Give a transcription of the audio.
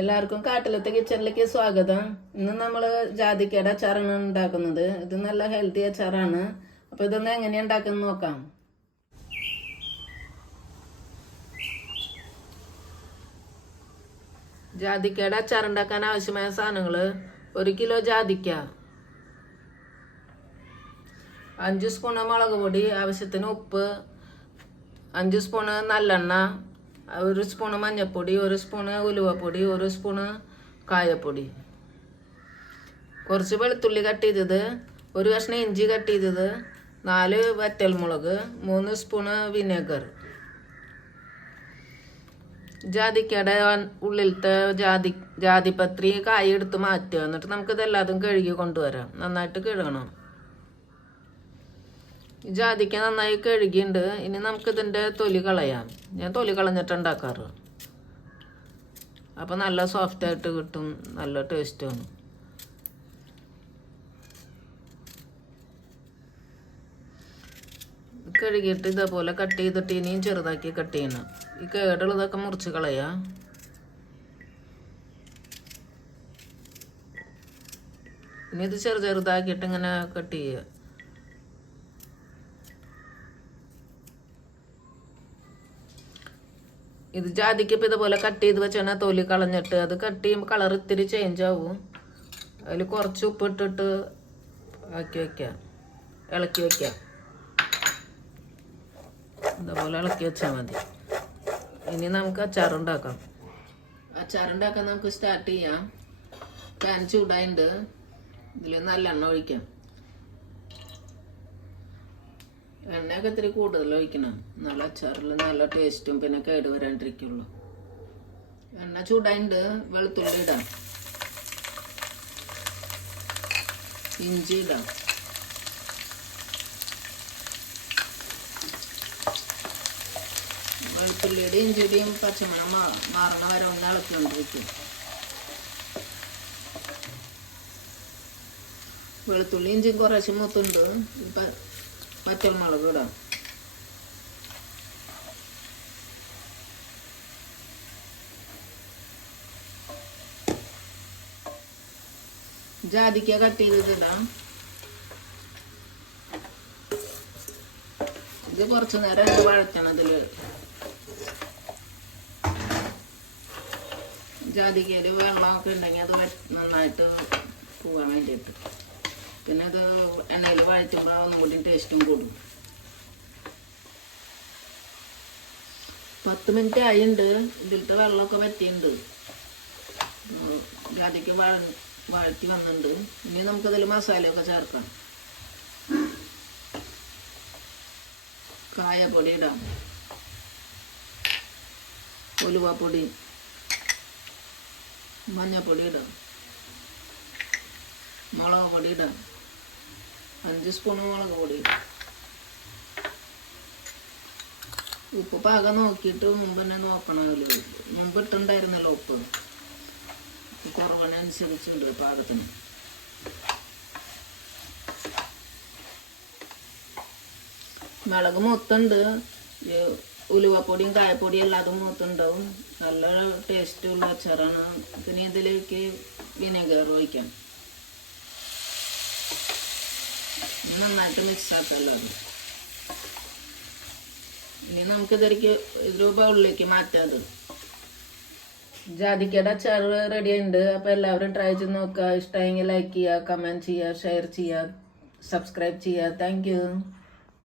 എല്ലാവർക്കും കാട്ടിലത്തെ കിച്ചണിലേക്ക് സ്വാഗതം. ഇന്ന് നമ്മൾ ജാതിക്കയുടെ അച്ചാറാണ് ഉണ്ടാക്കുന്നത്. ഇത് നല്ല ഹെൽത്തി അച്ചാറാണ്. അപ്പോൾ ഇതൊന്ന് എങ്ങനെയാണ് ഉണ്ടാക്കുന്നത് നോക്കാം. ജാതിക്കയുടെ അച്ചാർ ഉണ്ടാക്കാൻ ആവശ്യമായ സാധനങ്ങൾ: 1 കിലോ ജാതിക്ക, 5 സ്പൂണ് മുളക് പൊടി, ആവശ്യത്തിന് ഉപ്പ്, 5 സ്പൂണ് നല്ലെണ്ണ, 1 സ്പൂണ് മഞ്ഞൾപ്പൊടി, 1 സ്പൂണ് ഉലുവപ്പൊടി, 1 സ്പൂണ് കായപ്പൊടി, കുറച്ച് വെളുത്തുള്ളി കട്ട് ചെയ്തത്, 1 കഷ്ണം ഇഞ്ചി കട്ട് ചെയ്തത്, 4 വറ്റൽമുളക്, 3 സ്പൂണ് വിനെഗർ. ജാതിക്കയുടെ ഉള്ളിലത്തെ ജാതിപത്രി കായ എടുത്ത് മാറ്റുക. എന്നിട്ട് നമുക്കിതെല്ലാതും കഴുകി കൊണ്ടുവരാം. നന്നായിട്ട് കഴുകണം. ജാതിക്ക നന്നായി കഴുകിയുണ്ട്. ഇനി നമുക്കിതിൻ്റെ തൊലി കളയാം. ഞാൻ തൊലി കളഞ്ഞിട്ട് ഉണ്ടാക്കാറ്. അപ്പോൾ നല്ല സോഫ്റ്റായിട്ട് കിട്ടും, നല്ല ടേസ്റ്റുമാണ്. കഴുകിയിട്ട് ഇതേപോലെ കട്ട് ചെയ്തിട്ട് ഇനിയും ചെറുതാക്കി കട്ട് ചെയ്യണം. ഈ കേടുള്ളതൊക്കെ മുറിച്ച് കളയാം. ഇനി ഇത് ചെറുതാക്കിയിട്ട് ഇങ്ങനെ കട്ട് ചെയ്യുക. ഇത് ജാതിക്കപ്പം ഇതുപോലെ കട്ട് ചെയ്ത് വെച്ചാൽ തൊലി കളഞ്ഞിട്ട് അത് കട്ട് ചെയ്യുമ്പോൾ കളർ ഇത്തിരി ചേഞ്ച് ആവും. അതിൽ കുറച്ച് ഉപ്പിട്ടിട്ട് ആക്കി വയ്ക്കാം, ഇളക്കി വയ്ക്കാം. ഇതുപോലെ ഇളക്കി വെച്ചാൽ മതി. ഇനി നമുക്ക് അച്ചാറുണ്ടാക്കാം. അച്ചാറുണ്ടാക്കാൻ നമുക്ക് സ്റ്റാർട്ട് ചെയ്യാം. പാൻ ചൂടായിട്ട് ഇതിൽ നല്ലെണ്ണ ഒഴിക്കാം. എണ്ണയൊക്കെ ഇത്തിരി കൂടുതൽ ഒഴിക്കണം. നല്ല അച്ചാറിൽ നല്ല ടേസ്റ്റും പിന്നെ കേട് വരാണ്ടിരിക്കുള്ളൂ. എണ്ണ ചൂടായിട്ട് വെളുത്തുള്ളി ഇടാം, ഇഞ്ചി ഇടാം, വെളുത്തുള്ളിയുടെ ഇഞ്ചിയുടെയും പച്ചമണം മാറണ വരെ ഒന്ന് ഇളക്കിക്കൊണ്ടിരിക്കും. വെളുത്തുള്ളി ഇഞ്ചിയും കുറച്ച് മൂത്തുണ്ട്. പച്ചമുളക് ഇടാം. ജാതിക്ക കട്ട് ചെയ്തിടാം. ഇത് കുറച്ചു നേരം വഴറ്റണം. ഇതില് ജാതിക്കയിൽ വെള്ളമൊക്കെ ഉണ്ടെങ്കിൽ അത് നന്നായിട്ട് പോകാൻ വേണ്ടിയിട്ട്. പിന്നെ അത് എണ്ണയിൽ വഴറ്റുമ്പോൾ ഒന്നും കൂടി ടേസ്റ്റും കൂടും. 10 മിനിറ്റ് ആയിട്ടുണ്ട്. ഇതിലത്തെ വെള്ളമൊക്കെ വറ്റിയിട്ടുണ്ട്. ജാതിക്ക് വഴറ്റി വന്നിട്ടുണ്ട്. ഇനി നമുക്കതിൽ മസാലയൊക്കെ ചേർക്കാം. കായപ്പൊടി ഇടാം, ഉലുവപ്പൊടി, മഞ്ഞൾപ്പൊടി ഇടാം, മുളക് പൊടി ഇടാം, 5 സ്പൂണ് മുളക് പൊടി. ഉപ്പ് പാകം നോക്കിയിട്ട് മുമ്പ് തന്നെ നോക്കണം. മുമ്പ് ഇട്ടുണ്ടായിരുന്നല്ലോ ഉപ്പ്. കുറവിനനുസരിച്ചുണ്ട് പാകത്തിന്. മുളക് മൂത്തുണ്ട്. ഉലുവപ്പൊടിയും കായപ്പൊടിയും എല്ലാതും മൂത്തുണ്ടാവും. നല്ല ടേസ്റ്റുള്ള അച്ചാറാണ്. പിന്നെ ഇതിലേക്ക് വിനെഗർ ഒഴിക്കാം. നന്നായിട്ട് മിക്സ് ആക്കല്ലോ. ഇനി നമുക്കിതിലേക്ക് ഒരു ബൗളിലേക്ക് മാറ്റാം. ജാതിക്കയുടെ അച്ചാർ റെഡി ആയിട്ടുണ്ട്. അപ്പോൾ എല്ലാവരും ട്രൈ ചെയ്ത് നോക്കുക. ഇഷ്ടമായെങ്കിൽ ലൈക്ക് ചെയ്യുക, കമൻറ്റ് ചെയ്യുക, ഷെയർ ചെയ്യുക, സബ്സ്ക്രൈബ് ചെയ്യുക. Thank you.